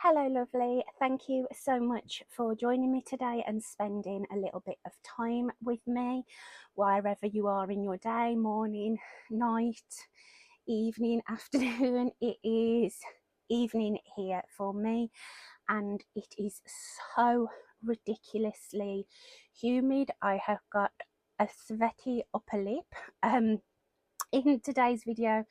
Hello lovely, thank you so much for joining me today and spending a little bit of time with me wherever you are in your day, morning, night, evening, afternoon. It is evening here for me and it is so ridiculously humid. I have got a sweaty upper lip. In today's video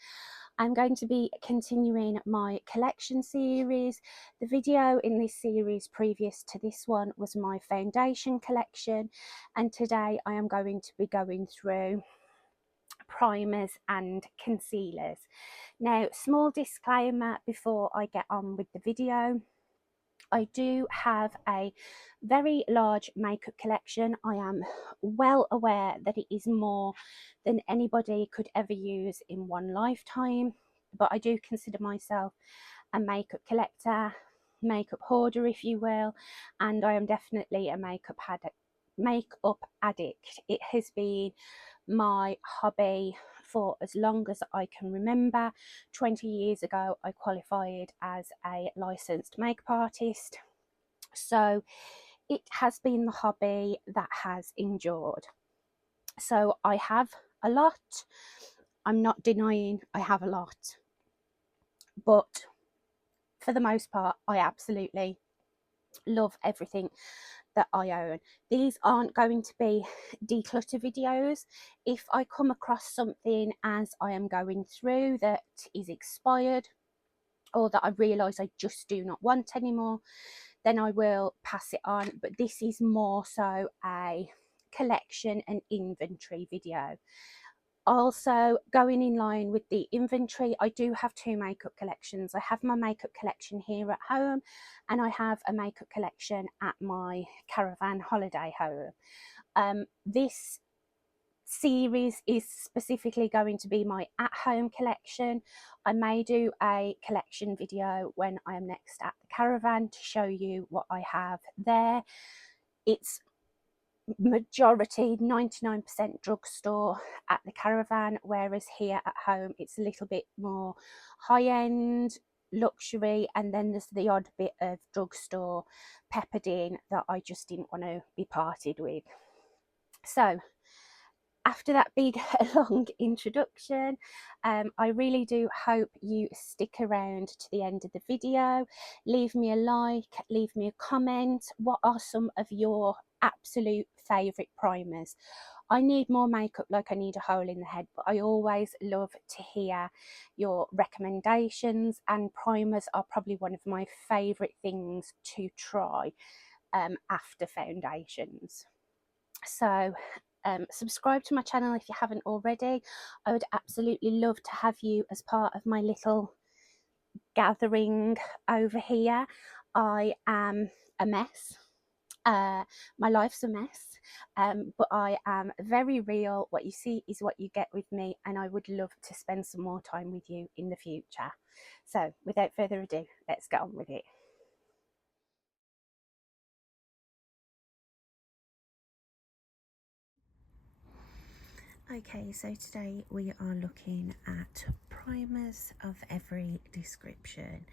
I'm going to be continuing my collection series. The video in this series previous to this one was my foundation collection, and today I am going to be going through primers and concealers. Now, small disclaimer before I get on with the video. I do have a very large makeup collection. I am well aware that it is more than anybody could ever use in one lifetime, but I do consider myself a makeup collector, makeup hoarder, if you will, and I am definitely a makeup addict. It has been my hobby for as long as I can remember. 20 years ago, I qualified as a licensed makeup artist. So it has been the hobby that has endured. So I have a lot. I'm not denying I have a lot. But for the most part, I absolutely love everything that I own. These aren't going to be declutter videos. If I come across something as I am going through that is expired or that I realise I just do not want anymore, then I will pass it on. But this is more so a collection and inventory video. Also, going in line with the inventory, I do have two makeup collections. I have my makeup collection here at home and I have a makeup collection at my caravan holiday home. This series is specifically going to be my at-home collection. I may do a collection video when I am next at the caravan to show you what I have there. It's majority 99% drugstore at the caravan, whereas here at home it's a little bit more high-end luxury, and then there's the odd bit of drugstore peppered in that I just didn't want to be parted with. So after that big long introduction, I really do hope you stick around to the end of the video. Leave me a like, leave me a comment. What are some of your absolute favourite primers? I need more makeup like I need a hole in the head, but I always love to hear your recommendations, and primers are probably one of my favourite things to try after foundations. So subscribe to my channel if you haven't already. I would absolutely love to have you as part of my little gathering over here. I am a mess. My life's a mess, but I am very real. What you see is what you get with me, and I would love to spend some more time with you in the future. So without further ado, let's get on with it. Okay, so today we are looking at primers of every description.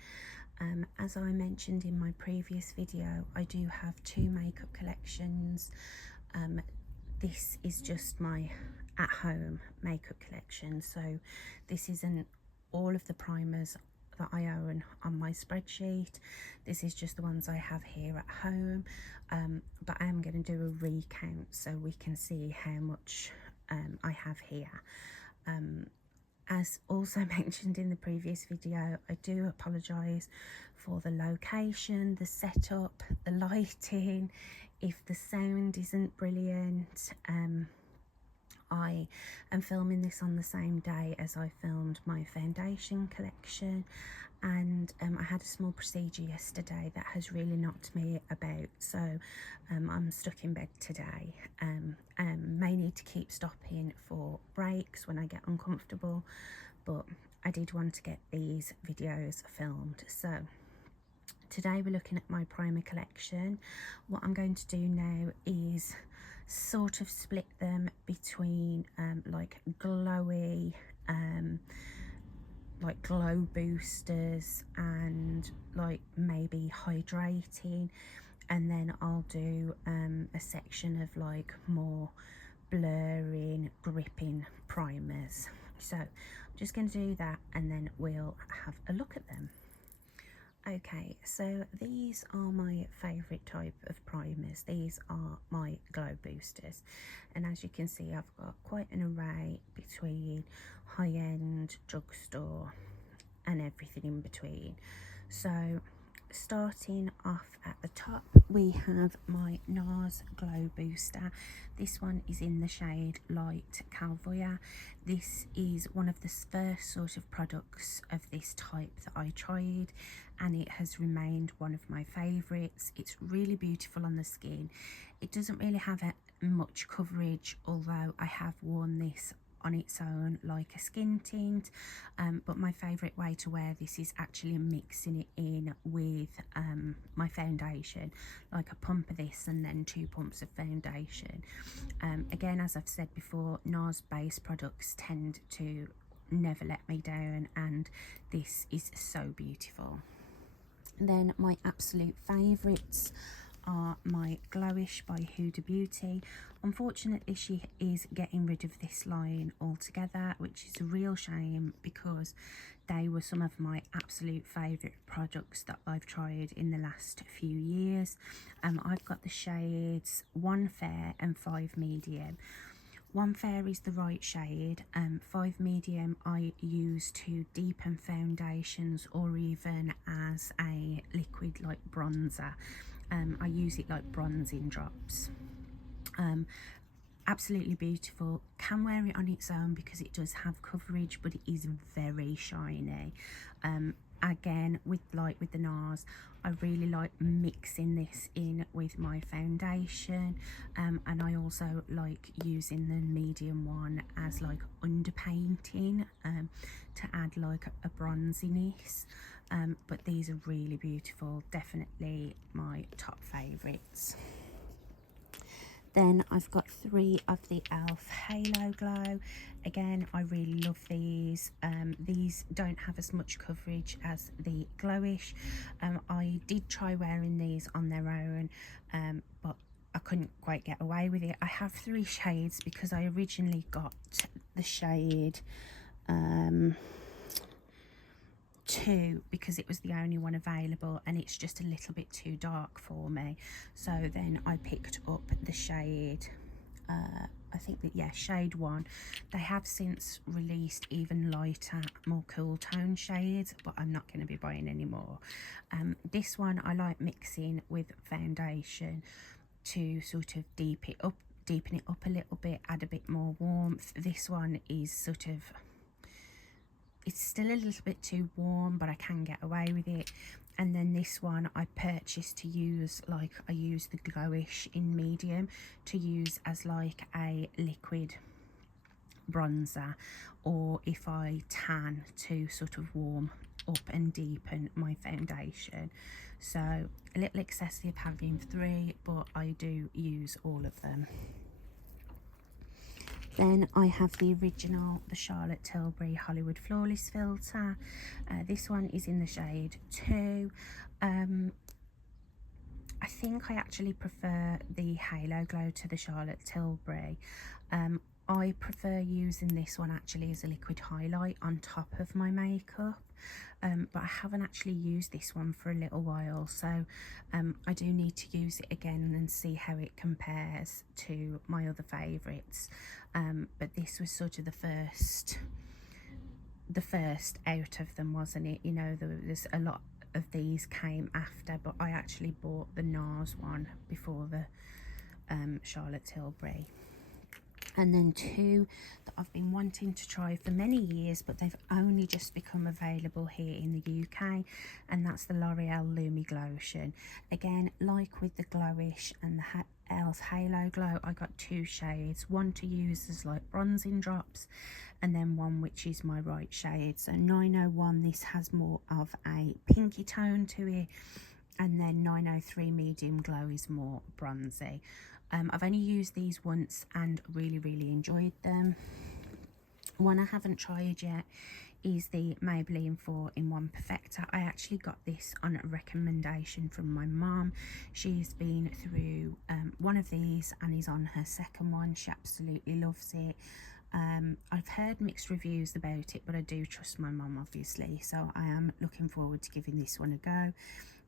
As I mentioned in my previous video, I do have two makeup collections. This is just my at-home makeup collection, so this isn't all of the primers that I own on my spreadsheet. This is just the ones I have here at home, but I am going to do a recount so we can see how much I have here. As also mentioned in the previous video, I do apologise for the location, the setup, the lighting, if the sound isn't brilliant. I am filming this on the same day as I filmed my foundation collection, and I had a small procedure yesterday that has really knocked me about, so I'm stuck in bed today. May need to keep stopping for breaks when I get uncomfortable, but I did want to get these videos filmed. So today we're looking at my primer collection. What I'm going to do now is sort of split them between like glowy like glow boosters and like maybe hydrating, and then I'll do a section of like more blurring, gripping primers. So I'm just going to do that and then we'll have a look at them. Okay, so these are my favourite type of primers. These are my glow boosters, and as you can see I've got quite an array between high-end, drugstore and everything in between. So starting off at the top, we have my NARS Glow Booster. This one is in the shade Light Calvoya. This is one of the first sort of products of this type that I tried, and it has remained one of my favourites. It's really beautiful on the skin. It doesn't really have much coverage, although I have worn this on its own like a skin tint, but my favourite way to wear this is actually mixing it in with my foundation, like a pump of this and then 2 pumps of foundation. Again, as I've said before, NARS base products tend to never let me down, and this is so beautiful. Then my absolute favourites are my Glowish by Huda Beauty. Unfortunately, she is getting rid of this line altogether, which is a real shame because they were some of my absolute favourite products that I've tried in the last few years. I've got the shades 1 Fair and 5 Medium. 1 Fair is the right shade, 5 Medium I use to deepen foundations or even as a liquid like bronzer. I use it like bronzing drops. Absolutely beautiful. Can wear it on its own because it does have coverage, but it is very shiny. Again, with the NARS, I really like mixing this in with my foundation, and I also like using the medium one as like underpainting, to add like a bronziness. But these are really beautiful, definitely my top favourites. Then I've got 3 of the e.l.f. Halo Glow. Again, I really love these. These don't have as much coverage as the Glowish. I did try wearing these on their own, but I couldn't quite get away with it. I have 3 shades because I originally got the shade 2 because it was the only one available, and it's just a little bit too dark for me. So then I picked up the shade, I think that, yeah, shade 1. They have since released even lighter, more cool tone shades, but I'm not going to be buying any more. This one I like mixing with foundation to sort of deepen it up a little bit, add a bit more warmth. This one is sort of, it's still a little bit too warm, but I can get away with it. And then this one I purchased to use, like I use the Glowish in medium to use as like a liquid bronzer, or if I tan, to sort of warm up and deepen my foundation. So a little excessive having 3, but I do use all of them. Then I have the original, the Charlotte Tilbury Hollywood Flawless filter. This one is in the shade 2. I think I actually prefer the Halo Glow to the Charlotte Tilbury. I prefer using this one actually as a liquid highlight on top of my makeup, but I haven't actually used this one for a little while, so I do need to use it again and see how it compares to my other favourites. But this was sort of the first out of them, wasn't it? You know, there's a lot of these came after, but I actually bought the NARS one before the Charlotte Tilbury. And then 2 that I've been wanting to try for many years, but they've only just become available here in the UK, and that's the L'Oreal Lumi Glotion. Again, like with the Glowish and the e.l.f. Halo Glow, I got 2 shades, one to use as like bronzing drops, and then one which is my right shade. So 901, this has more of a pinky tone to it, and then 903 Medium Glow is more bronzy. I've only used these once and really enjoyed them. One I haven't tried yet is the Maybelline 4-in-1 Perfector. I actually got this on a recommendation from my mum. She's been through one of these and is on her second one. She absolutely loves it. I've heard mixed reviews about it, but I do trust my mum, obviously, so I am looking forward to giving this one a go.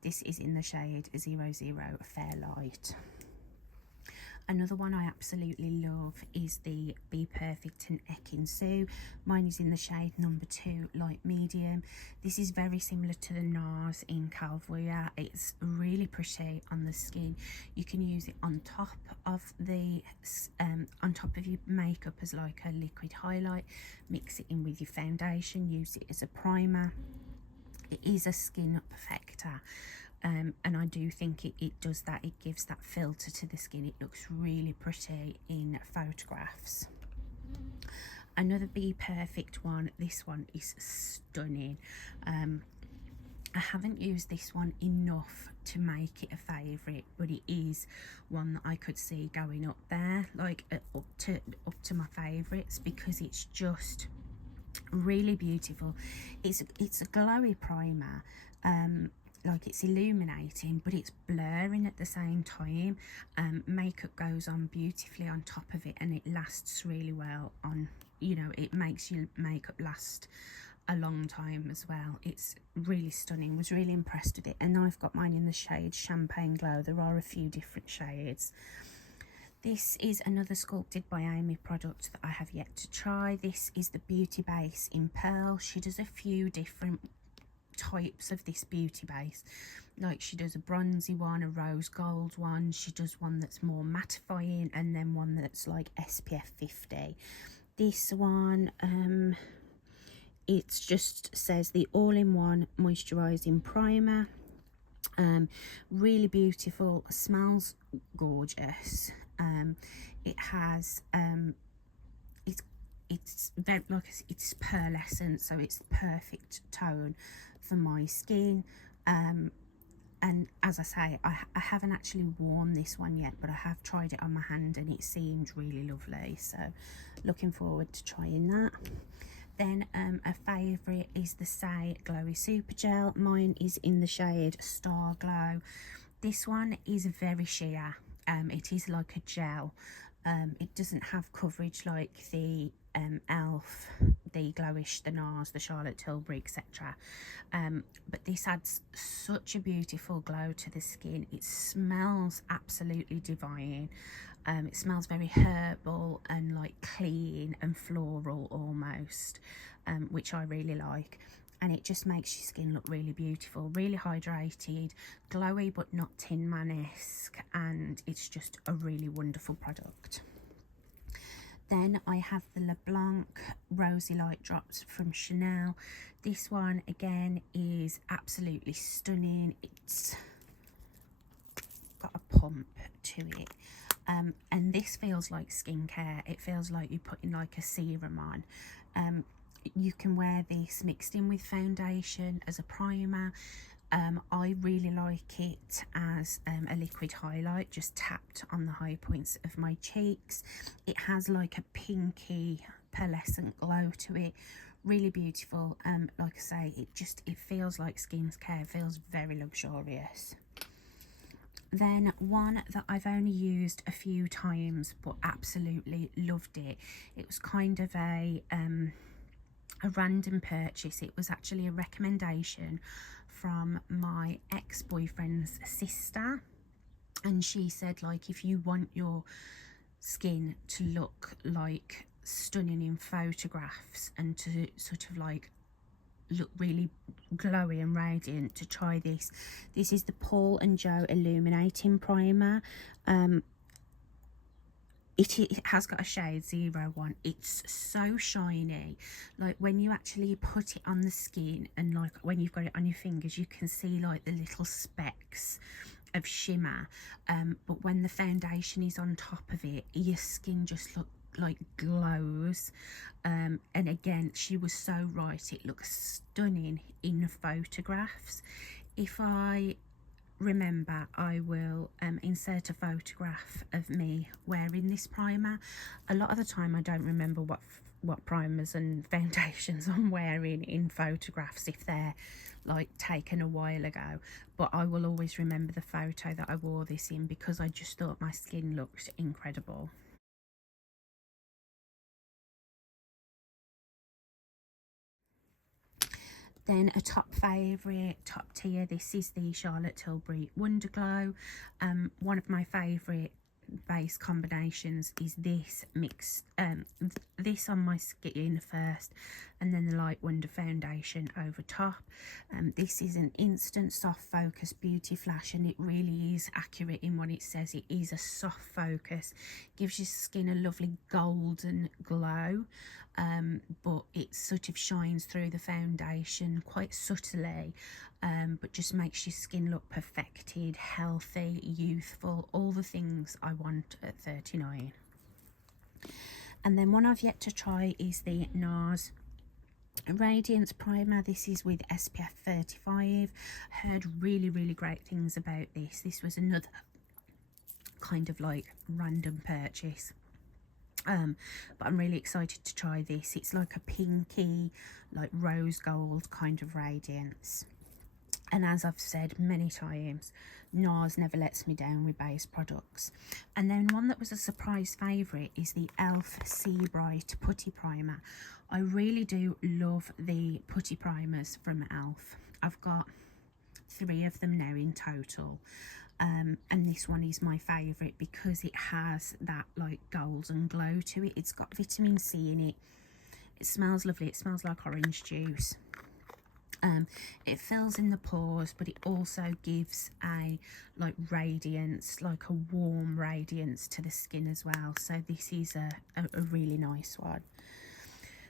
This is in the shade 00 Fair Light. Another one I absolutely love is the Be Perfect and Ekin-Su. Mine is in the shade number 2, light medium. This is very similar to the NARS in Calvoya. It's really pretty on the skin. You can use it on top of the your makeup as like a liquid highlight. Mix it in with your foundation. Use it as a primer. It is a skin perfector. And I do think it does that. It gives that filter to the skin. It looks really pretty in photographs. Another Be Perfect one. This one is stunning. I haven't used this one enough to make it a favourite, but it is one that I could see going up there, like up to my favourites, because it's just really beautiful. It's a glowy primer. Like, it's illuminating, but it's blurring at the same time. Makeup goes on beautifully on top of it, and it lasts really well on, you know, it makes your makeup last a long time as well. It's really stunning. Was really impressed with it. And I've got mine in the shade Champagne Glow. There are a few different shades. This is another Sculpted by Amy product that I have yet to try. This is the Beauty Base in Pearl. She does a few different types of this beauty base. Like, she does a bronzy one, a rose gold one, she does one that's more mattifying, and then one that's like SPF 50. This one, it just says the all-in-one moisturizing primer. Really beautiful, smells gorgeous. It has it's very, like, it's pearlescent, so it's the perfect tone for my skin. And as I say, I haven't actually worn this one yet, but I have tried it on my hand and it seemed really lovely, so looking forward to trying that. Then a favourite is the Say Glowy Super Gel. Mine is in the shade Star Glow. This one is very sheer. It is like a gel. It doesn't have coverage like the ELF, the Glowish, the NARS, the Charlotte Tilbury, etc. But this adds such a beautiful glow to the skin. It smells absolutely divine. It smells very herbal and like clean and floral almost, which I really like. And it just makes your skin look really beautiful, really hydrated, glowy but not Tin Man-esque, and it's just a really wonderful product. Then I have the LeBlanc Rosy Light Drops from Chanel. This one again is absolutely stunning. It's got a pump to it. And this feels like skincare. It feels like you're putting like a serum on. You can wear this mixed in with foundation as a primer. I really like it as a liquid highlight, just tapped on the high points of my cheeks. It has like a pinky pearlescent glow to it. Really beautiful. Like I say, it feels like skincare. It feels very luxurious. Then one that I've only used a few times but absolutely loved it. It was kind of a random purchase. It was actually a recommendation from my ex-boyfriend's sister, and she said, like, if you want your skin to look like stunning in photographs and to sort of like look really glowy and radiant, to try this. This is the Paul and Joe Illuminating Primer. It has got a shade 01. It's so shiny. Like, when you actually put it on the skin and like when you've got it on your fingers, you can see like the little specks of shimmer. But when the foundation is on top of it, your skin just like glows. And again, she was so right. It looks stunning in photographs. If I remember, I will insert a photograph of me wearing this primer. A lot of the time I don't remember what primers and foundations I'm wearing in photographs if they're like taken a while ago, but I will always remember the photo that I wore this in because I just thought my skin looked incredible. Then a top favourite, top tier, this is the Charlotte Tilbury Wonder Glow. One of my favourite base combinations is this mixed, this on my skin first and then the Light Wonder foundation over top. This is an instant soft focus beauty flash, and it really is accurate in what it says. It is a soft focus, gives your skin a lovely golden glow, but it sort of shines through the foundation quite subtly, but just makes your skin look perfected, healthy, youthful, all the things I want at 39. And then one I've yet to try is the NARS Radiance Primer. This is with SPF 35. Heard really great things about this. This was another kind of like random purchase, but I'm really excited to try this. It's like a pinky, like rose gold kind of radiance, and as I've said many times, NARS never lets me down with base products. And then one that was a surprise favourite is the ELF Sea Bright Putty Primer. I really do love the putty primers from ELF. I've got 3 of them now in total, and this one is my favourite because it has that like golden glow to it. It's got vitamin C in it. It smells lovely. It smells like orange juice. It fills in the pores, but it also gives a like radiance, like a warm radiance to the skin as well. So this is a really nice one.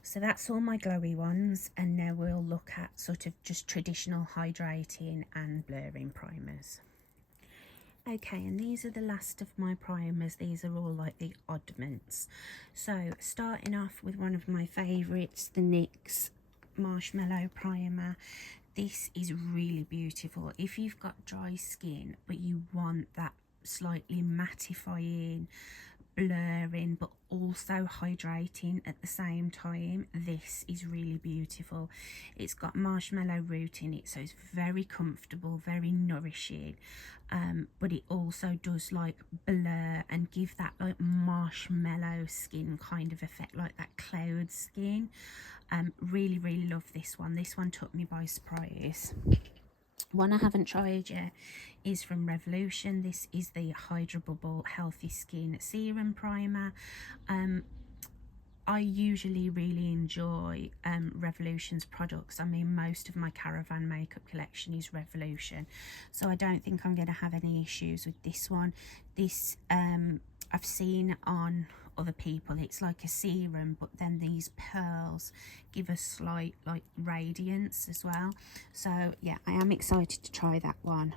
So that's all my glowy ones, and now we'll look at sort of just traditional hydrating and blurring primers. Okay, and these are the last of my primers. These are all like the oddments. So starting off with one of my favourites, the NYX Marshmallow Primer. This is really beautiful if you've got dry skin but you want that slightly mattifying, blurring but also hydrating at the same time. This is really beautiful. It's got marshmallow root in it, so it's very comfortable, very nourishing, but it also does like blur and give that like marshmallow skin kind of effect, like that cloud skin. Really love this one. This one took me by surprise. One I haven't tried yet is from Revolution. This is the Hydra Bubble Healthy Skin Serum Primer. I usually really enjoy Revolution's products. I mean, most of my caravan makeup collection is Revolution, so I don't think I'm going to have any issues with this one. This I've seen on other people, it's like a serum, but then these pearls give a slight like radiance as well. So yeah, I am excited to try that one.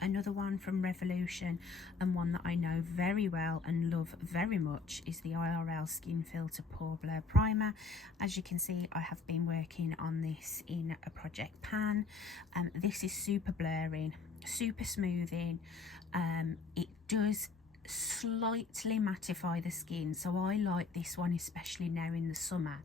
Another one from Revolution, and one that I know very well and love very much, is the IRL Skin Filter Pore Blur Primer. As you can see, I have been working on this in a project pan. This is super blurring, super smoothing. It does slightly mattify the skin, so I like this one especially now in the summer.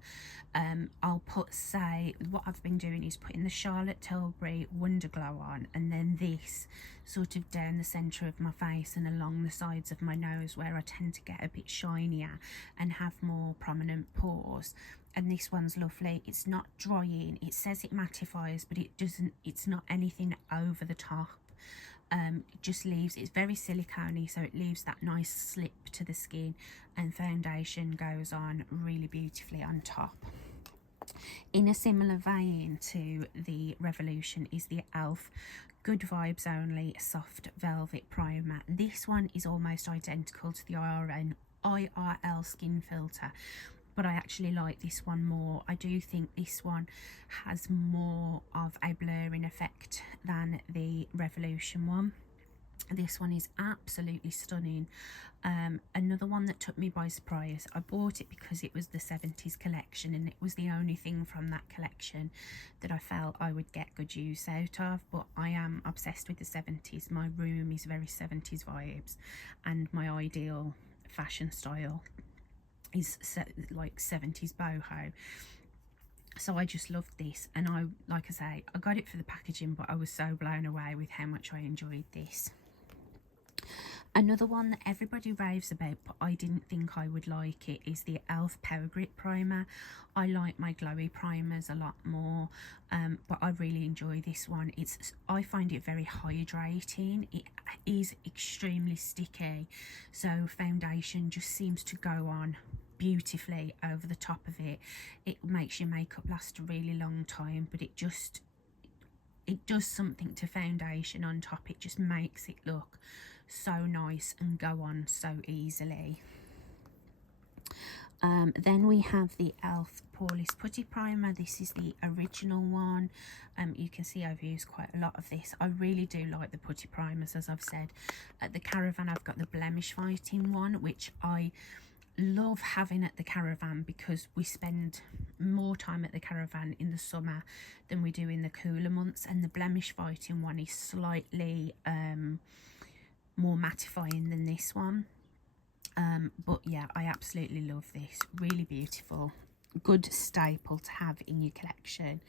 I'll put, say, what I've been doing is putting the Charlotte Tilbury Wonder Glow on, and then this sort of down the centre of my face and along the sides of my nose where I tend to get a bit shinier and have more prominent pores. And this one's lovely. It's not drying. It says it mattifies, but it doesn't. It's not anything over the top. It just leaves, it's very silicone-y, so it leaves that nice slip to the skin, and foundation goes on really beautifully on top. In a similar vein to the Revolution is the ELF Good Vibes Only Soft Velvet Primer. This one is almost identical to the IRL Skin Filter, but I actually like this one more. I do think this one has more of a blurring effect than the Revolution one. This one is absolutely stunning. Another one that took me by surprise. I bought it because it was the 70s collection, and it was the only thing from that collection that I felt I would get good use out of, but I am obsessed with the 70s. My room is very 70s vibes and my ideal fashion style. is like 70s boho. So I just loved this, and I, like I say, I got it for the packaging, but I was so blown away with how much I enjoyed this. Another one that everybody raves about, but I didn't think I would like it, is the e.l.f. Power Grip Primer. I like my glowy primers a lot more, but I really enjoy this one. I find it very hydrating. It is extremely sticky, so foundation just seems to go on beautifully over the top of it. It makes your makeup last a really long time, but it does something to foundation on top. It just makes it look so nice and go on so easily. Then we have the e.l.f. Poreless Putty Primer. This is the original one. You can see I've used quite a lot of this. I really do like the putty primers, as I've said. At the Caravan, I've got the blemish fighting one, which I love having at the Caravan because we spend more time at the Caravan in the summer than we do in the cooler months, and the blemish fighting one is slightly more mattifying than this one. But yeah, I absolutely love this. Really beautiful, good staple to have in your collection.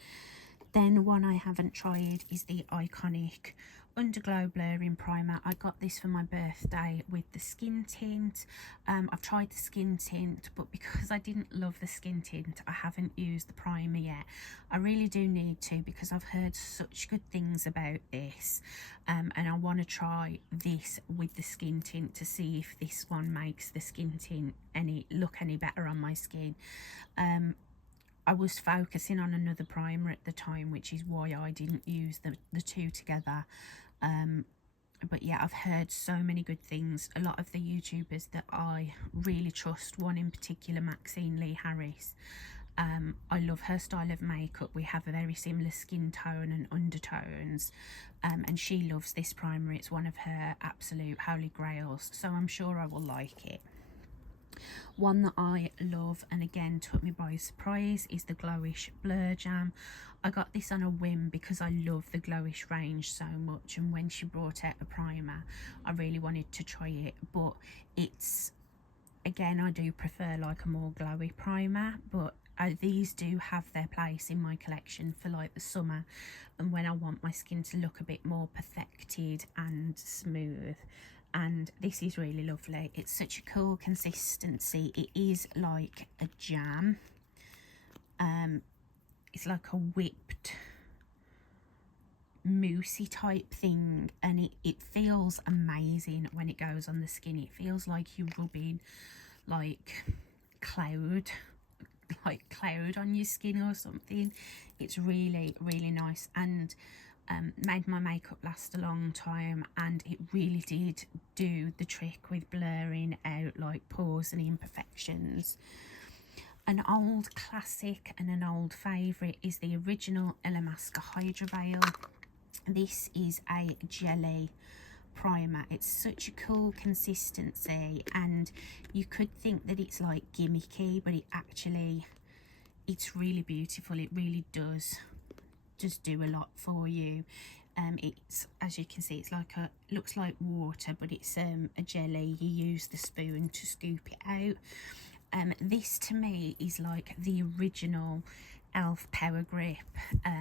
Then one I haven't tried is the iconic Underglow Blurring Primer. I got this for my birthday with the skin tint. I've tried the skin tint, but because I didn't love the skin tint, I haven't used the primer yet. I really do need to, because I've heard such good things about this, and I want to try this with the skin tint to see if this one makes the skin tint look any better on my skin. I was focusing on another primer at the time, which is why I didn't use the two together. But yeah, I've heard so many good things. A lot of the YouTubers that I really trust, one in particular, Maxine Lee Harris, I love her style of makeup. We have a very similar skin tone and undertones, and she loves this primer. It's one of her absolute holy grails, so I'm sure I will like it. One that I love, and again took me by surprise, is the Glowish Blur Jam. I got this on a whim because I love the Glowish range so much, and when she brought out a primer, I really wanted to try it. But it's, again, I do prefer like a more glowy primer, but these do have their place in my collection for like the summer and when I want my skin to look a bit more perfected and smooth. And this is really lovely. It's such a cool consistency. It is like a jam. It's like a whipped moussey type thing, and it feels amazing when it goes on the skin. It feels like you're rubbing like cloud on your skin or something. It's really, really nice, and made my makeup last a long time, and it really did do the trick with blurring out like pores and imperfections. An old classic and an old favourite is the original Illamasqua Hydra Veil. This is a jelly primer. It's such a cool consistency, and you could think that it's like gimmicky, but it's really beautiful. It really does do a lot for you. It's, as you can see, it's like looks like water, but it's a jelly. You use the spoon to scoop it out. This to me is like the original e.l.f. Power Grip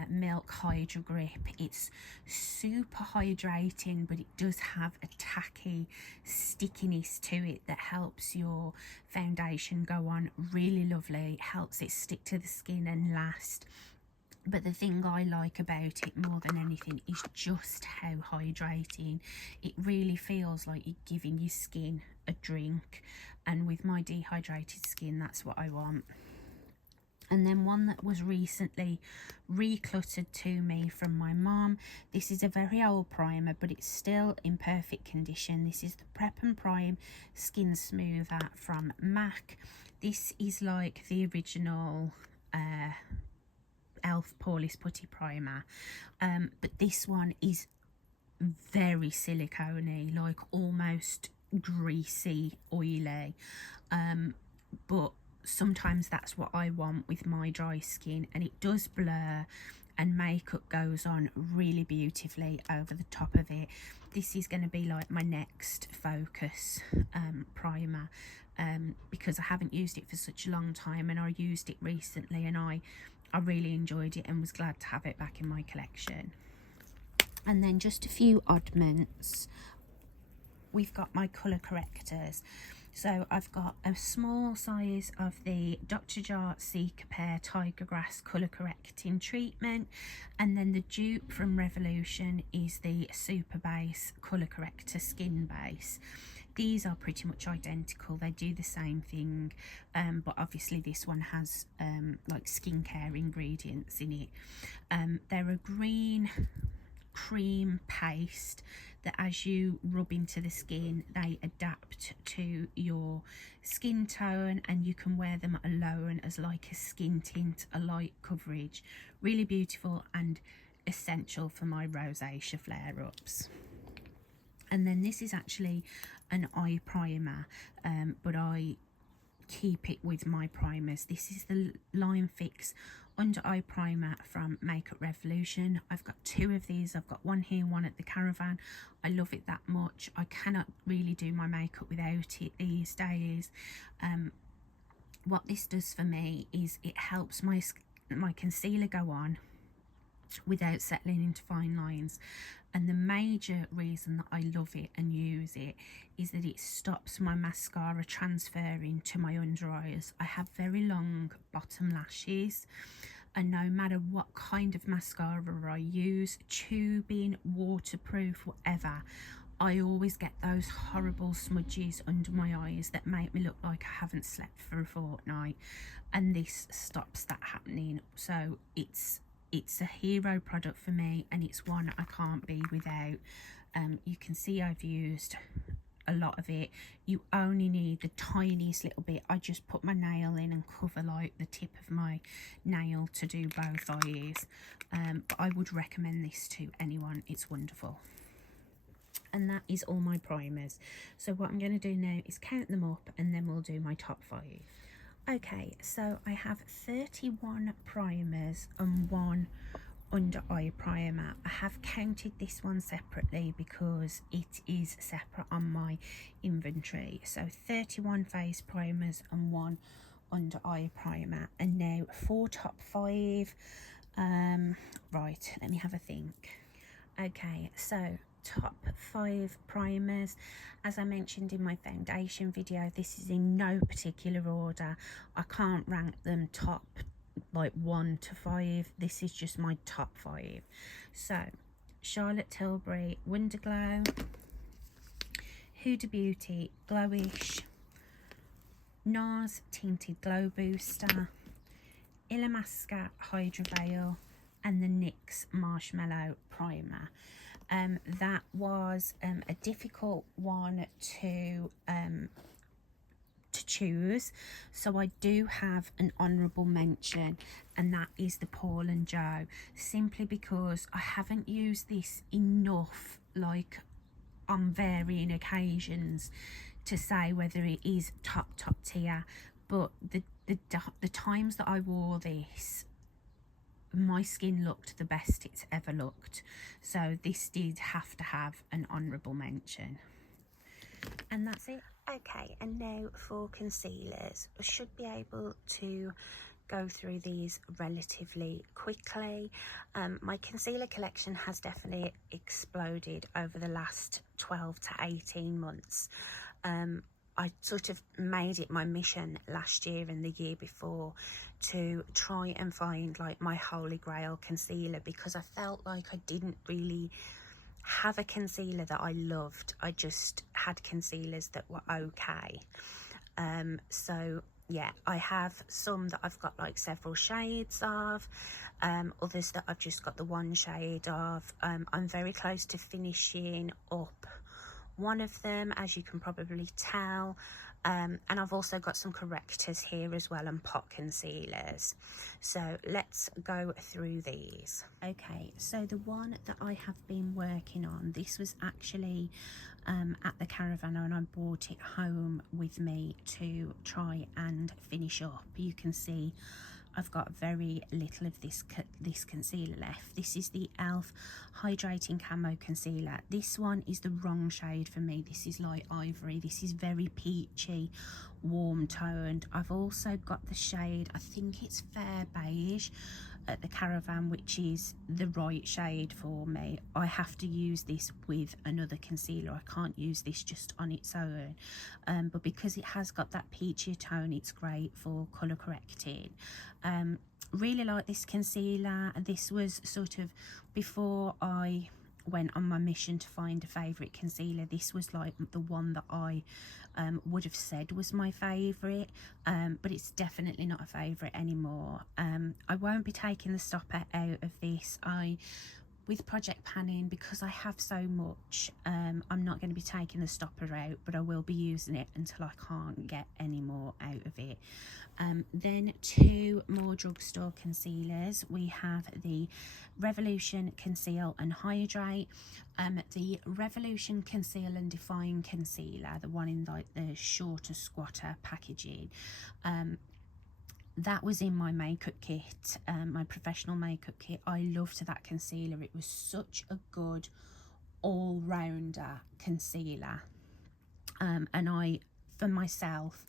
Milk Hydra Grip. It's super hydrating, but it does have a tacky stickiness to it that helps your foundation go on really lovely. It helps it stick to the skin and last. But the thing I like about it more than anything is just how hydrating. It really feels like you're giving your skin a drink, and with my dehydrated skin, that's what I want. And then one that was recently recluttered to me from my mom. This is a very old primer, but it's still in perfect condition. This is the Prep and Prime Skin Smoother from MAC. This is like the original e.l.f. Poreless Putty Primer, but this one is very silicone-y, like almost greasy, oily, but sometimes that's what I want with my dry skin, and it does blur and makeup goes on really beautifully over the top of it. this is going to be like my next focus primer, because I haven't used it for such a long time, and I used it recently and I really enjoyed it and was glad to have it back in my collection. And then just a few oddments. We've got my colour correctors. So I've got a small size of the Dr. Jart Seeker Pear Tiger Grass Colour Correcting Treatment, and then the dupe from Revolution is the Super Base Colour Corrector Skin Base. These are pretty much identical, they do the same thing, but obviously this one has like skincare ingredients in it. They're a green cream paste that as you rub into the skin, they adapt to your skin tone, and you can wear them alone as like a skin tint, a light coverage. Really beautiful and essential for my rosacea flare-ups. And then this is actually an eye primer, but I keep it with my primers. This is the Line Fix Under Eye Primer from Makeup Revolution. I've got two of these. I've got one here, one at the caravan. I love it that much. I cannot really do my makeup without it these days. What this does for me is it helps my concealer go on without settling into fine lines. And the major reason that I love it and use it is that it stops my mascara transferring to my under eyes. I have very long bottom lashes, and no matter what kind of mascara I use, tubing, waterproof, whatever, I always get those horrible smudges under my eyes that make me look like I haven't slept for a fortnight, and this stops that happening. So it's a hero product for me, and it's one I can't be without. You can see I've used a lot of it. You only need the tiniest little bit. I just put my nail in and cover like the tip of my nail to do both eyes. But I would recommend this to anyone. It's wonderful. And that is all my primers. So what I'm going to do now is count them up, and then we'll do my top 5. Okay, so I have 31 primers and 1 under eye primer. I have counted this one separately because it is separate on my inventory. So 31 face primers and 1 under eye primer. And now for top 5. Right, let me have a think. Okay, so top 5 primers. As I mentioned in my foundation video, this is in no particular order. I can't rank them top like 1 to 5. This is just my top 5. So Charlotte Tilbury Wonder Glow, Huda Beauty Glowish, NARS Tinted Glow Booster, Illamasqua Hydra Veil, and the NYX Marshmallow Primer. That was a difficult one to choose, so I do have an honourable mention, and that is the Paul and Joe, simply because I haven't used this enough, like on varying occasions, to say whether it is top tier. But the times that I wore this, my skin looked the best it's ever looked, so this did have to have an honourable mention. And that's it. Okay, and now for concealers. I should be able to go through these relatively quickly. My concealer collection has definitely exploded over the last 12 to 18 months. I sort of made it my mission last year and the year before to try and find like my holy grail concealer, because I felt like I didn't really have a concealer that I loved. I just had concealers that were okay. So yeah, I have some that I've got like several shades of, others that I've just got the one shade of. I'm very close to finishing up one of them, as you can probably tell, and I've also got some correctors here as well, and pot concealers. So let's go through these. Okay, so the one that I have been working on, this was actually at the caravan, and I brought it home with me to try and finish up. You can see I've got very little of this concealer left. This is the e.l.f. Hydrating Camo Concealer. This one is the wrong shade for me. This is light ivory. This is very peachy, warm toned. I've also got the shade, I think it's Fair Beige at the Caravan, which is the right shade for me. I have to use this with another concealer. I can't use this just on its own, but because it has got that peachy tone, it's great for colour correcting. Really like this concealer. This was sort of before I went on my mission to find a favourite concealer. This was like the one that I would have said was my favourite, but it's definitely not a favourite anymore. I won't be taking the stopper out of this. With project panning, because I have so much, I'm not going to be taking the stopper out, but I will be using it until I can't get any more out of it. Then two more drugstore concealers. We have the Revolution Conceal and Hydrate, the Revolution Conceal and Define Concealer, the one in like the shorter squatter packaging. That was in my makeup kit, my professional makeup kit. I loved that concealer. It was such a good all-rounder concealer. And for myself,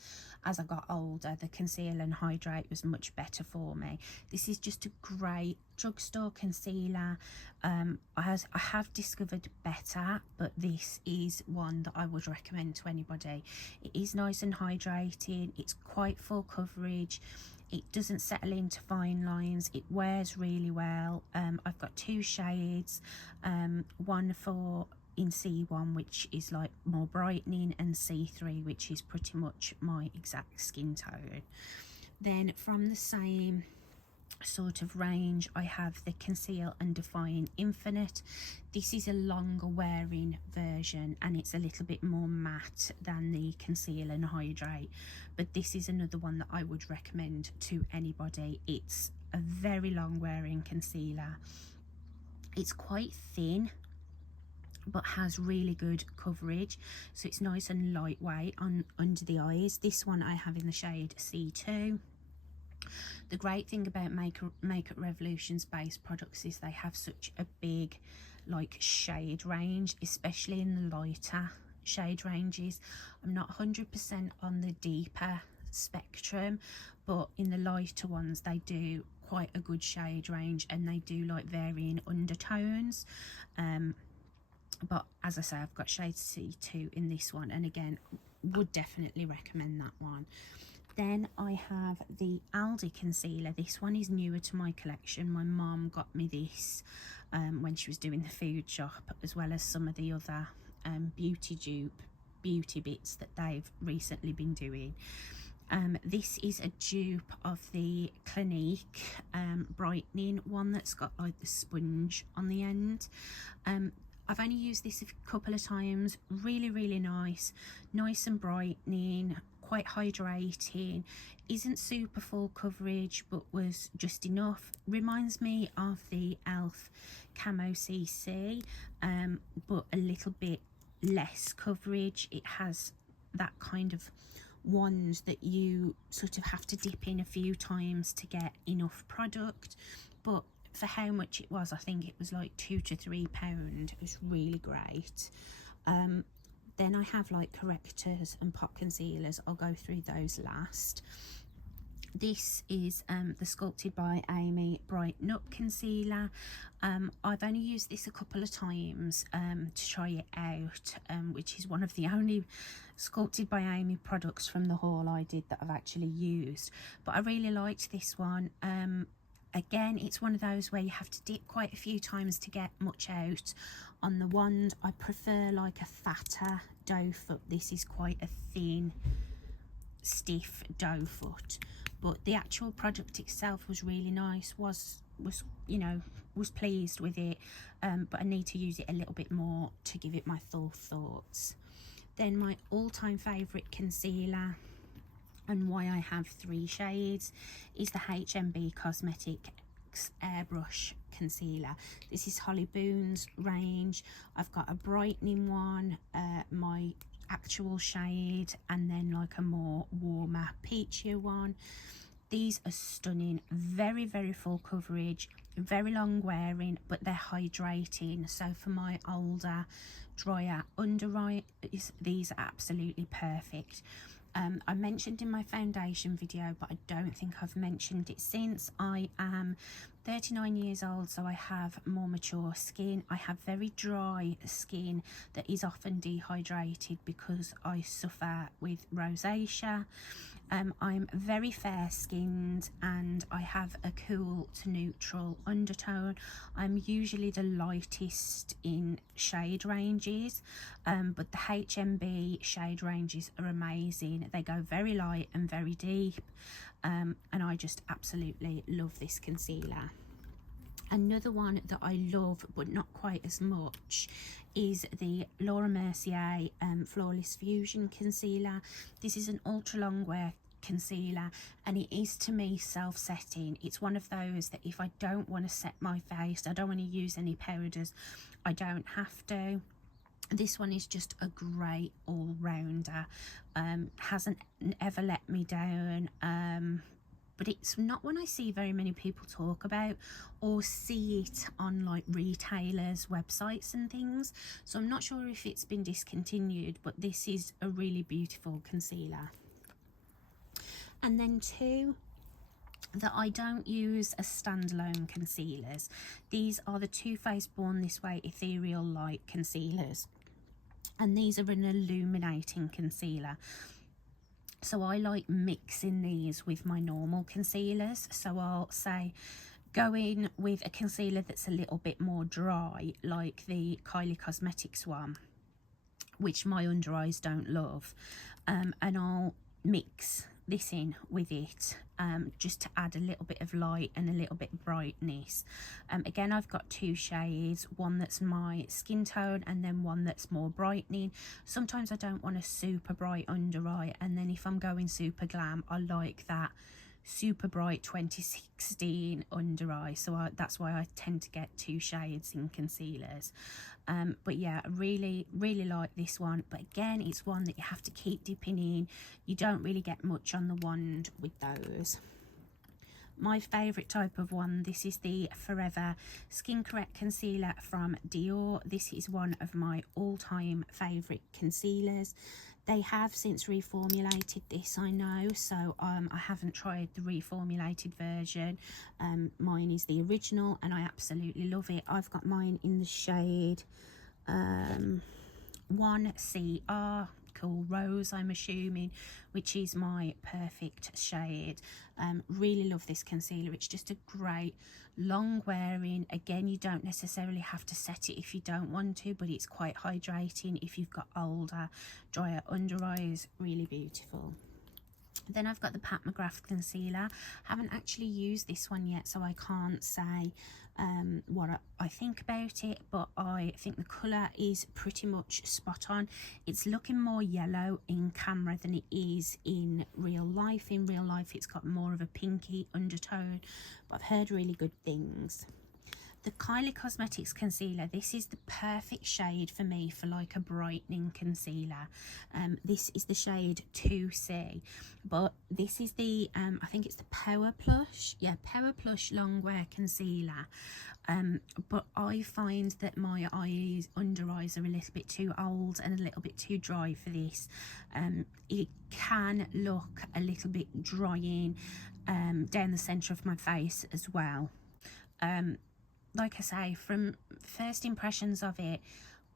as I got older, the Conceal and Hydrate was much better for me. This is just a great drugstore concealer. I have discovered better, but this is one that I would recommend to anybody. It is nice and hydrating. It's quite full coverage. It doesn't settle into fine lines. It wears really well. I've got two shades, one for in C1, which is like more brightening, and C3, which is pretty much my exact skin tone. Then from the same sort of range, I have the Conceal and Define Infinite. This is a longer wearing version and it's a little bit more matte than the Conceal and Hydrate, but this is another one that I would recommend to anybody. It's a very long wearing concealer. It's quite thin but has really good coverage, so it's nice and lightweight on under the eyes. This one I have in the shade C2. The great thing about Makeup Revolution's base products is they have such a big like shade range, especially in the lighter shade ranges. I'm not 100% on the deeper spectrum, but in the lighter ones they do quite a good shade range, and they do like varying undertones. But as I say, I've got shade C2 in this one, and again would definitely recommend that one. Then I have the Aldi concealer. This one is newer to my collection. My mum got me this when she was doing the food shop, as well as some of the other beauty bits that they've recently been doing. This is a dupe of the Clinique brightening one that's got like the sponge on the end. I've only used this a couple of times. Really nice and brightening, quite hydrating, isn't super full coverage but was just enough. Reminds me of the e.l.f. Camo CC, but a little bit less coverage. It has that kind of ones that you sort of have to dip in a few times to get enough product, but for how much it was, I think it was like £2 to £3. It was really great. Then I have like correctors and pot concealers. I'll go through those last. This is the Sculpted by Amy Brighten Up concealer. I've only used this a couple of times to try it out, which is one of the only Sculpted by Amy products from the haul I did that I've actually used, but I really liked this one. Again, it's one of those where you have to dip quite a few times to get much out on the wand. I prefer like a fatter doe foot. This is quite a thin, stiff doe foot, but the actual product itself was really nice. Was pleased with it, but I need to use it a little bit more to give it my full thoughts. Then my all-time favourite concealer, and why I have 3 shades, is the HMB Cosmetics Airbrush Concealer. This is Holly Boone's range. I've got a brightening one, my actual shade, and then like a more warmer, peachier one. These are stunning, very, very full coverage, very long wearing, but they're hydrating. So for my older, drier under eyes, these are absolutely perfect. I mentioned in my foundation video, but I don't think I've mentioned it since. I am 39 years old, so I have more mature skin. I have very dry skin that is often dehydrated because I suffer with rosacea. I'm very fair skinned and I have a cool to neutral undertone. I'm usually the lightest in shade ranges, but the HMB shade ranges are amazing. They go very light and very deep, and I just absolutely love this concealer. Another one that I love but not quite as much is the Laura Mercier Flawless Fusion Concealer. This is an ultra long wear concealer and it is to me self-setting. It's one of those that if I don't want to set my face, I don't want to use any powders, I don't have to. This one is just a great all-rounder, hasn't ever let me down, but it's not one I see very many people talk about or see it on like retailers' websites and things. So I'm not sure if it's been discontinued, but this is a really beautiful concealer. And then two that I don't use as standalone concealers. These are the Too Faced Born This Way Ethereal Light Concealers. And these are an illuminating concealer. So I like mixing these with my normal concealers. So I'll say go in with a concealer that's a little bit more dry, like the Kylie Cosmetics one, which my under eyes don't love, and I'll mix this in with it, just to add a little bit of light and a little bit of brightness. Again, I've got two shades, one that's my skin tone and then one that's more brightening. Sometimes I don't want a super bright under eye, and then if I'm going super glam, I like that super bright 2016 under eye, so that's why I tend to get two shades in concealers. But yeah, I really like this one, but again, it's one that you have to keep dipping in. You don't really get much on the wand with those. My favourite type of one, this is the Forever Skin Correct Concealer from Dior. This is one of my all-time favourite concealers. They have since reformulated this, I know, so I haven't tried the reformulated version. Mine is the original and I absolutely love it. I've got mine in the shade 1CR, cool rose, I'm assuming, which is my perfect shade. Really love this concealer. It's just a great long wearing. Again, you don't necessarily have to set it if you don't want to, but it's quite hydrating if you've got older, drier under eyes. Really beautiful. Then I've got the Pat McGrath concealer. Haven't actually used this one yet, so I can't say what I think about it, but I think the colour is pretty much spot on. It's looking more yellow in camera than it is in real life. In real life it's got more of a pinky undertone, but I've heard really good things. The Kylie Cosmetics concealer, this is the perfect shade for me for like a brightening concealer. This is the shade 2C, but this is the I think it's the Power Plush, yeah, Power Plush long wear concealer. But I find that my under eyes are a little bit too old and a little bit too dry for this. It can look a little bit drying down the centre of my face as well. Like I say, from first impressions of it,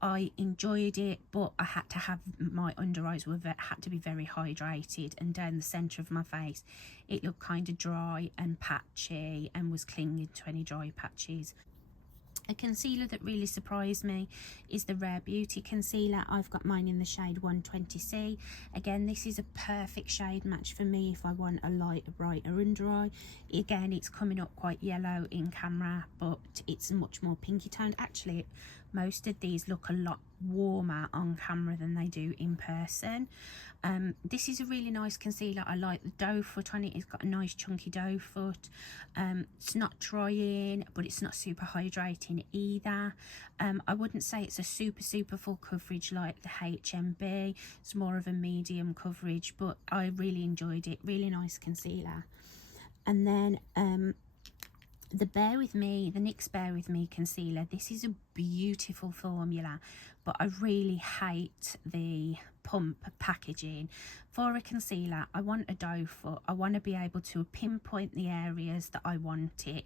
I enjoyed it, but I had to have my under eyes had to be very hydrated, and down the centre of my face it looked kind of dry and patchy and was clinging to any dry patches. A concealer that really surprised me is the Rare Beauty concealer. I've got mine in the shade 120C. Again, this is a perfect shade match for me if I want a lighter, brighter under eye. Again, it's coming up quite yellow in camera, but it's much more pinky toned. Actually, most of these look a lot warmer on camera than they do in person. This is a really nice concealer. I like the doe foot on it. It's got a nice chunky doe foot. It's not drying, but it's not super hydrating either. I wouldn't say it's a super full coverage like the HMB. It's more of a medium coverage, but I really enjoyed it. Really nice concealer. And then the NYX Bear With Me concealer. This is a beautiful formula, but I really hate the pump packaging. For a concealer, I want a doe foot. I want to be able to pinpoint the areas that I want it.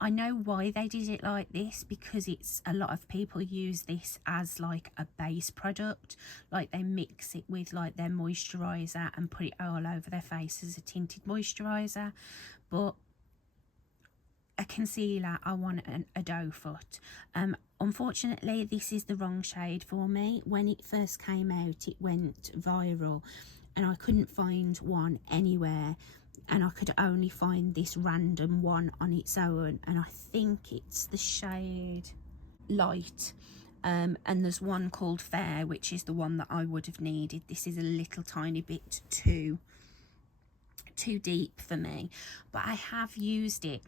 I know why they did it like this, because it's a lot of people use this as like a base product, like they mix it with like their moisturizer and put it all over their face as a tinted moisturizer. But a concealer, I want a doe foot. Unfortunately, this is the wrong shade for me. When it first came out, it went viral and I couldn't find one anywhere, and I could only find this random one on its own, and I think it's the shade Light. And there's one called Fair, which is the one that I would have needed. This is a little tiny bit too deep for me, but I have used it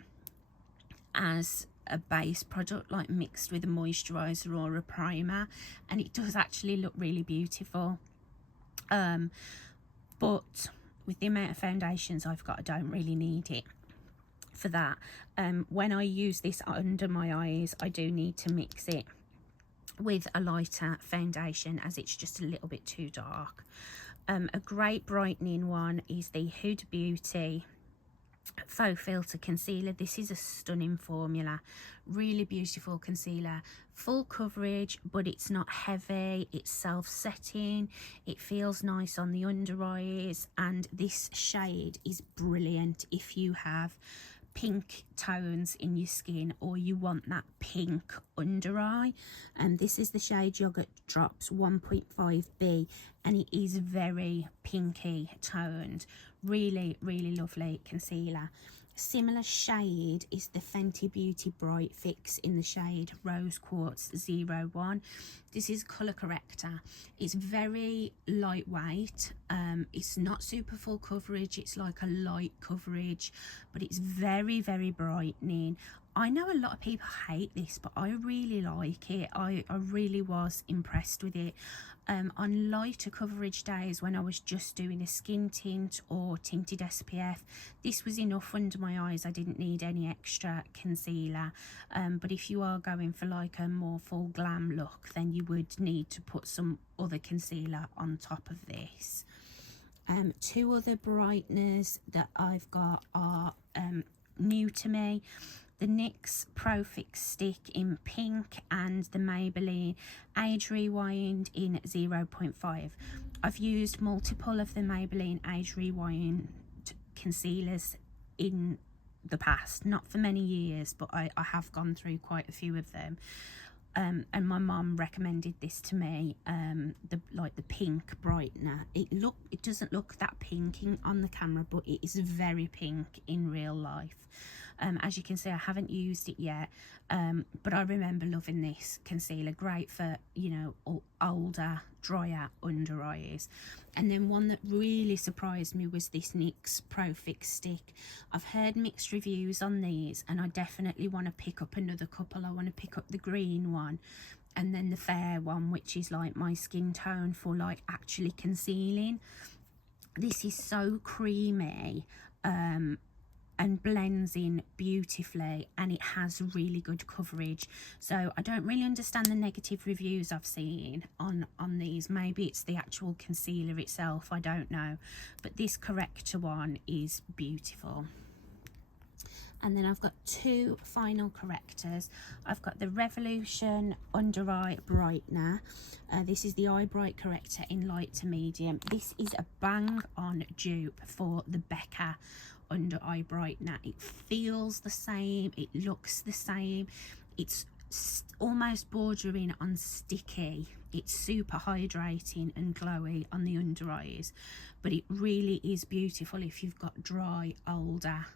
as a base product, like mixed with a moisturizer or a primer, and it does actually look really beautiful. But with the amount of foundations I've got, I don't really need it for that. When I use this under my eyes, I do need to mix it with a lighter foundation, as it's just a little bit too dark. A great brightening one is the Huda Beauty Faux Filter Concealer. This is a stunning formula, really beautiful concealer, full coverage, but it's not heavy, it's self-setting, it feels nice on the under eyes, and this shade is brilliant if you have pink tones in your skin or you want that pink under eye. And this is the shade Yogurt Drops 1.5B, and it is very pinky toned. Really lovely concealer. Similar shade is the Fenty Beauty Bright Fix in the shade Rose Quartz 01. This is colour corrector. It's very lightweight. It's not super full coverage, it's like a light coverage, but it's very brightening. I know a lot of people hate this, but I really like it. I really was impressed with it. On lighter coverage days, when I was just doing a skin tint or tinted SPF, this was enough under my eyes. I didn't need any extra concealer. But if you are going for like a more full glam look, then you would need to put some other concealer on top of this. Two other brighteners that I've got are new to me: the NYX Pro Fix Stick in pink and the Maybelline Age Rewind in 0.5. I've used multiple of the Maybelline Age Rewind concealers in the past, not for many years, but I have gone through quite a few of them. And my mum recommended this to me, the pink brightener. It doesn't look that pink on the camera, but it is very pink in real life. As you can see, I haven't used it yet, but I remember loving this concealer. Great for, you know, older, drier under eyes. And then one that really surprised me was this NYX Pro Fix Stick. I've heard mixed reviews on these, and I definitely want to pick up another couple. I want to pick up the green one and then the fair one, which is like my skin tone for like actually concealing. This is so creamy, and blends in beautifully, and it has really good coverage. So I don't really understand the negative reviews I've seen on these. Maybe it's the actual concealer itself, I don't know, but this corrector one is beautiful. And then I've got two final correctors. I've got the Revolution Under Eye Brightener. This is the Eye Bright Corrector in light to medium. This is a bang on dupe for the Becca Under Eye Brightener. It feels the same, it looks the same, it's almost bordering on sticky. It's super hydrating and glowy on the under eyes, but it really is beautiful if you've got dry, older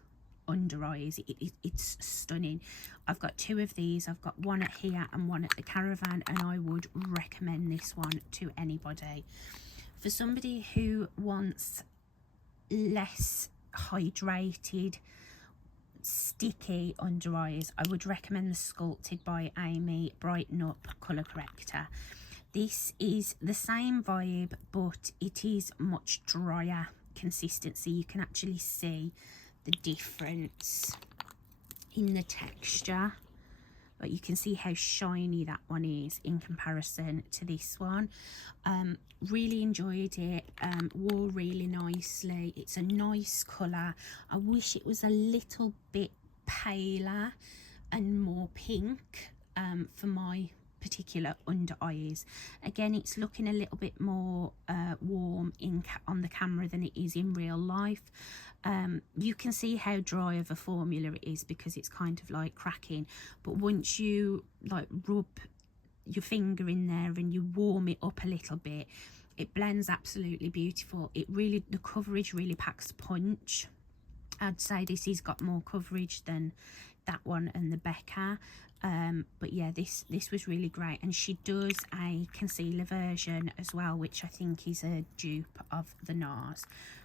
under eyes. It's stunning. I've got two of these. I've got one at here and one at the Caravan, and I would recommend this one to anybody. For somebody who wants less hydrated, sticky under eyes, I would recommend the Sculpted by Amy Brighten Up Colour Corrector. This is the same vibe, but it is much drier consistency. You can actually see the difference in the texture, but you can see how shiny that one is in comparison to this one. Really enjoyed it. Wore really nicely. It's a nice colour. I wish it was a little bit paler and more pink for my particular under eyes. Again, it's looking a little bit more warm on the camera than it is in real life. You can see how dry of a formula it is because it's kind of like cracking, but once you like rub your finger in there and you warm it up a little bit, it blends absolutely beautiful. The coverage really packs a punch. I'd say this has got more coverage than that one and the Becca, but yeah, this was really great. And she does a concealer version as well, which I think is a dupe of the NARS,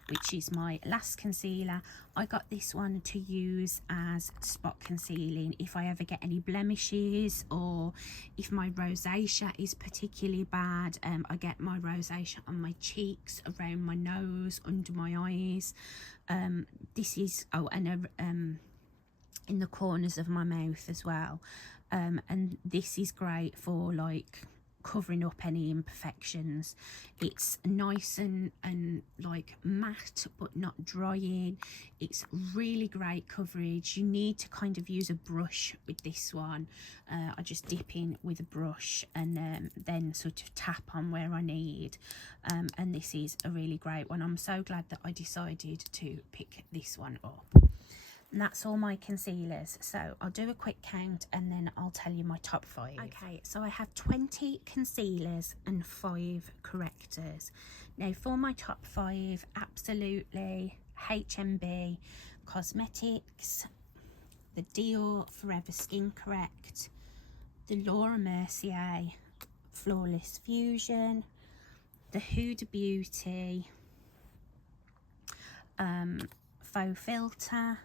which is my last concealer. I got this one to use as spot concealing if I ever get any blemishes, or if my rosacea is particularly bad. I get my rosacea on my cheeks, around my nose, under my eyes. This is in the corners of my mouth as well, and this is great for like covering up any imperfections. It's nice and like matte but not drying. It's really great coverage. You need to kind of use a brush with this one. I just dip in with a brush and then sort of tap on where I need, and this is a really great one. I'm so glad that I decided to pick this one up. And that's all my concealers, so I'll do a quick count and then I'll tell you my top 5. Okay, so I have 20 concealers and 5 correctors. Now for my top 5, absolutely HMB Cosmetics, the Dior Forever Skin Correct, the Laura Mercier Flawless Fusion, the Huda Beauty Faux Filter,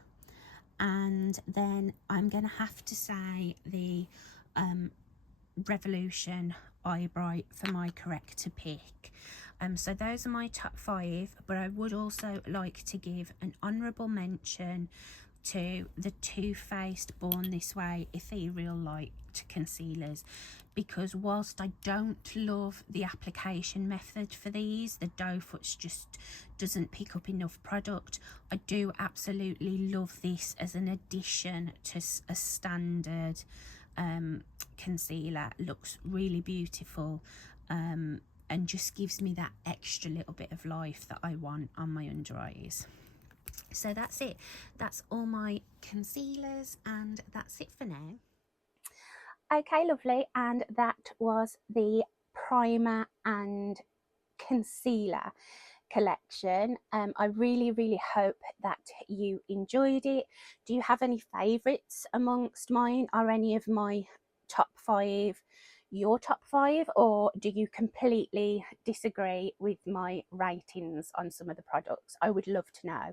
and then I'm gonna have to say the Revolution Eye Bright for my corrector pick. So those are my top 5, but I would also like to give an honourable mention to the Too Faced Born This Way Ethereal Light concealers, because whilst I don't love the application method for these, the doe foots just doesn't pick up enough product, I do absolutely love this as an addition to a standard concealer. It looks really beautiful, and just gives me that extra little bit of life that I want on my under eyes. So that's it. That's all my concealers, and that's it for now. Okay, lovely, and that was the primer and concealer collection. I really hope that you enjoyed it. Do you have any favorites amongst mine? Are any of my top 5 your top 5, or do you completely disagree with my ratings on some of the products? I would love to know.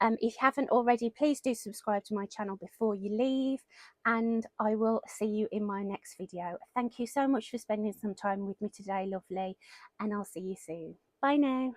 If you haven't already, please do subscribe to my channel before you leave, and I will see you in my next video. Thank you so much for spending some time with me today, lovely, and I'll see you soon. Bye now.